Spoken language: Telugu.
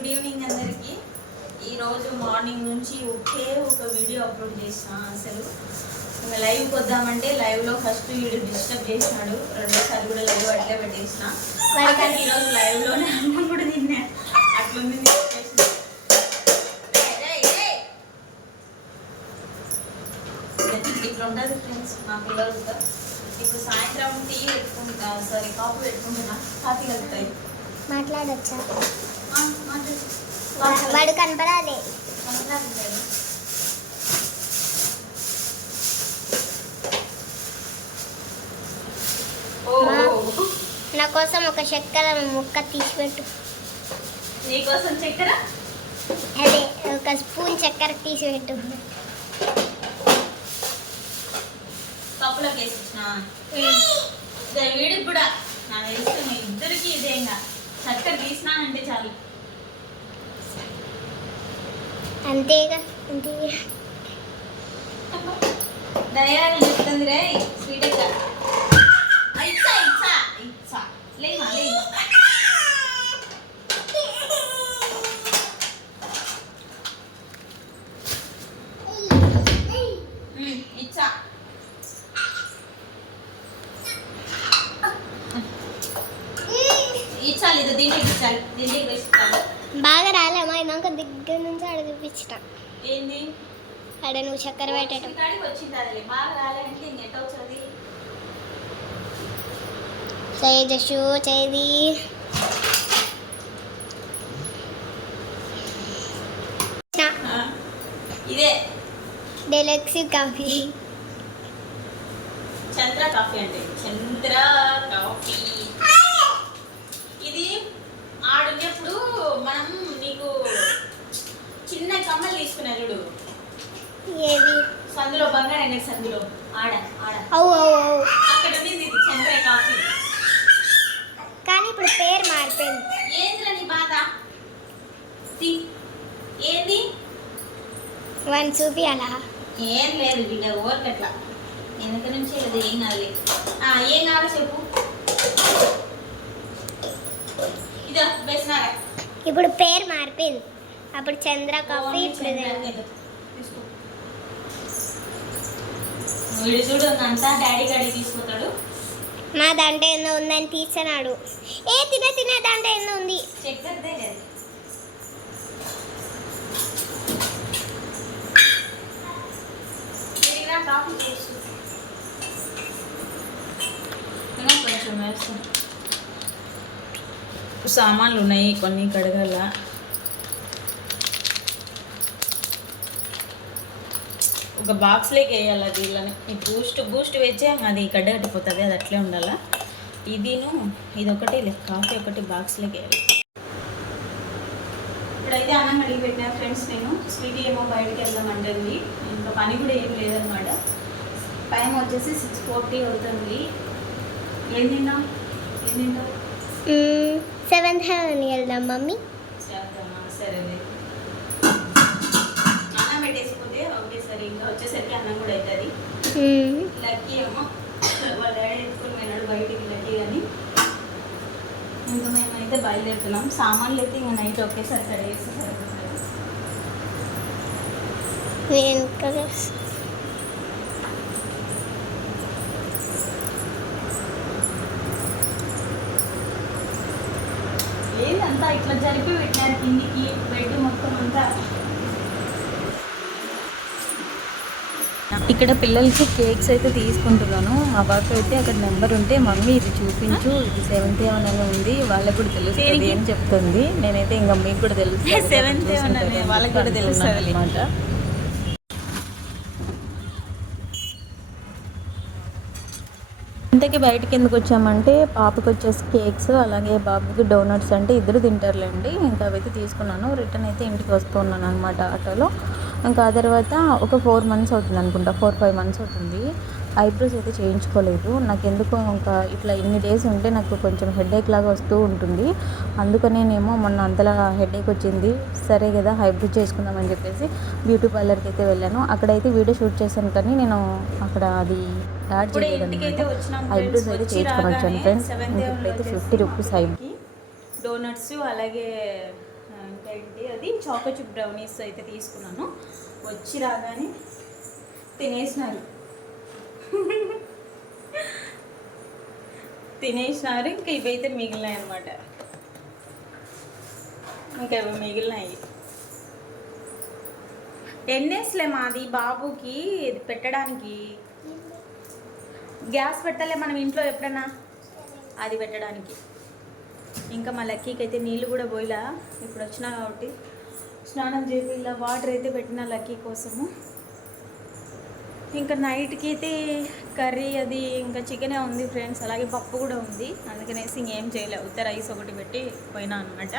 గుడ్ ఈవినింగ్ అందరికి. ఈ రోజు మార్నింగ్ నుంచి ఒకే ఒక వీడియో అప్లోడ్ చేసిన అసలు. ఇంకా లైవ్కి వద్దామంటే లైవ్లో ఫస్ట్ వీడు డిస్టర్బ్ చేసినాడు. రెండోసారి కూడా లైవ్ అట్లే పెట్టేసిన. కానీ ఈరోజు లైవ్లోనే అన్నం కూడా తిన్నా. అట్లుంది. ఇట్లా ఉంటుంది ఫ్రెండ్స్ మా పిల్లలతో ఇప్పుడు సాయంత్రం టీ పెట్టుకుంటా సారీ కాఫీ పెట్టుకుంటున్నా. కాఫీ కలుగుతాయి మాట్లాడచ్చా. వాడు కనపడాలి. నా కోసం ఒక చక్కెర ముక్క తీసిపెట్టు. నీకోసం చక్కెర? అదే ఒక స్పూన్ చక్కెర తీసిపెట్టు. వేసి ఇచ్చిన. ఇద్దరు వీడికి కూడా. నా తెలిసి మీ ఇద్దరికి ఇదే ఇంకా చక్కెర తీసినానంటే చాలు. అంతేగా అంతే దయాలు చెప్తుంది రే? స్వీట్ ఇచ్చా ఇచ్చా ఇచ్చా ఇచ్చా. లేమా లేమా ఉమ్, ఇచ్చా ఇచ్చాలి ఇది దీంట్లోకి ఇచ్చాలి దీంట్లోకి బాగా రాలేమా ఇందాక దగ్గర నుంచి ఆడ చూపించిన. ఏంది? ఆడ నువ్వు చక్కెర పెట్టడం వచ్చింది అది. బాగా రాలేదంటే చేది. ఆ, ఇదే. డెలక్సీ కాఫీ. చంద్ర కాఫీ అంటే చంద్ర కాఫీ ఇది ఆడున్నప్పుడు మనం నీకు చిన్న కమ్మలు తీసుకున్నా చూడు. ఏది? సందులో బంగారు అనే సందులో ఆడ ఆడ. అవు అవు అవు. అక్కడ ఉంది చంద్ర కాఫీ. కానీ ఇప్పుడు పేరు మారిపోయింది. ఏంద్రా నీ బాధ. ఏంది? వన్ చూపి అలా ఏం లేదు బిడ్డ ఊరకట్లా వెనక నుంచి లేదు ఏం కాదు ఆ, ఏం కావాలో చెప్పు. ఇదో బెస్నారా. ఇప్పుడు పేరు మారిపోయింది. అప్పుడు చంద్ర కాఫీ ఇప్పుడు మా దాంట్లో ఎన్నో ఉందని తీసినాడు ఏ తినే తినే దాంట్లో ఎన్నో ఉంది. కొంచెం సామాన్లు ఉన్నాయి కొన్ని కడగాల. ఒక బాక్స్లోకి వేయాలి అది వీళ్ళని ఈ బూస్ట్ బూస్ట్ వేస్తే అది గడ్డ కట్టిపోతుంది అది అట్లే ఉండాలా? ఇదిను ఇది ఒకటి కాఫీ ఒకటి బాక్స్లోకి వేయాలి. ఇప్పుడైతే అన్నం అడిగి పెట్టిన ఫ్రెండ్స్ నేను స్వీటీ ఏమో బయటకు వెళ్దామంటుంది. ఇంకా పని కూడా ఏం లేదనమాట టైం వచ్చేసి సిక్స్ ఫోర్టీ అవుతుంది. ఏం తిన్నావు? ఏం తింటావు సెవెంత్ హెవెన్ వెళ్దాం మమ్మీ. అన్నం ఒకేసారి ఇంకా వచ్చేసరికి అన్నం కూడా అవుతుంది మ్మ్. లక్కీ ఏమో వాళ్ళ డాడీ ఎత్తుకుని పోయినాడు బయటికి లక్కీ అని. ఇంకా మేమైతే బయలుదేరుతున్నాం. సామాన్లు అయితే ఇంకా నైట్ ఒకేసారి కడిగేసి సరిపోతుంది నేను ఏందంతా ఇట్లా జరిపి పెట్టినారు కిందికి బెడ్ మొత్తం అంతా. ఇక్కడ పిల్లలకి కేక్స్ అయితే తీసుకుంటున్నాను. మా బాబు అయితే అక్కడ నెంబర్ ఉంటే మమ్మీ ఇది చూపించు. ఇది సెవెంత్ ఏమన్ అని ఉంది. వాళ్ళకి కూడా తెలుస్తుంది అని చెప్తుంది. నేనైతే ఇంకా మీకు కూడా తెలుస్తుంది. ఏమన్ అని వాళ్ళకి కూడా తెలుస్తదిలే. అనమాట ఇంతకీ బయటికి ఎందుకు వచ్చామంటే పాపకి వచ్చేసి కేక్స్ అలాగే బాబుకి డోనట్స్ అంటే ఇద్దరు తింటారులేండి. ఇంకా అవైతే తీసుకున్నాను. రిటర్న్ అయితే ఇంటికి వస్తున్నాను అనమాట ఆటోలో. ఇంకా ఆ తర్వాత ఒక ఫోర్ మంత్స్ అవుతుంది అనుకుంటా ఫోర్ ఫైవ్ మంత్స్ అవుతుంది. ఐబ్రోస్ అయితే చేయించుకోలేదు. నాకు ఎందుకో ఇంకా ఇట్లా ఇన్ని డేస్ ఉంటే నాకు కొంచెం హెడేక్ లాగా వస్తూ ఉంటుంది. అందుకనేనేమో మొన్న అంతలా హెడేక్ వచ్చింది. సరే కదా ఐబ్రో చేసుకుందామని చెప్పేసి బ్యూటీ పార్లర్కి అయితే వెళ్ళాను. అక్కడైతే వీడియో షూట్ చేశాను కానీ నేను అక్కడ అది యాడ్ ఇప్పుడే చేయలేదు ఇంటికైతే వచ్చినాం ఐబ్రోస్. అయితే వచ్చి చేయించుకొని వచ్చాను రాగానే ఫ్రెండ్స్ ఇప్పుడైతే ఏమన్నా ఫిఫ్టీ రూపీస్ ఐబ్రో డోనట్స్ అలాగే ఆ, ఇంకా ఏంటి అది? చాకో చిప్ బ్రౌనీస్ అయితే తీసుకున్నాను. వచ్చి రాగానే తినేసినారు. తినేసినారు ఇంకా ఇవైతే మిగిలినాయి అనమాట ఇంకా ఇవి మిగిలినాయి. ఎన్నేస్లే మాది బాబుకి ఇది పెట్టడానికి. గ్యాస్ పెట్టలే మనం ఇంట్లో ఎప్పుడన్నా? అది పెట్టడానికి. ఇంకా మా లక్కీకి అయితే నీళ్ళు కూడా పోయిలా ఇప్పుడు వచ్చినా కాబట్టి. స్నానం చేసి ఇలా వాటర్ అయితే పెట్టిన లక్కీ కోసము. ఇంకా నైట్కి అయితే కర్రీ అది ఇంకా చికెనే ఉంది ఫ్రెండ్స్ అలాగే పప్పు కూడా ఉంది. అందుకనేసి ఇంకేం చేయలేదు ఉత్త రైస్ ఒకటి పెట్టి పోయినా అనమాట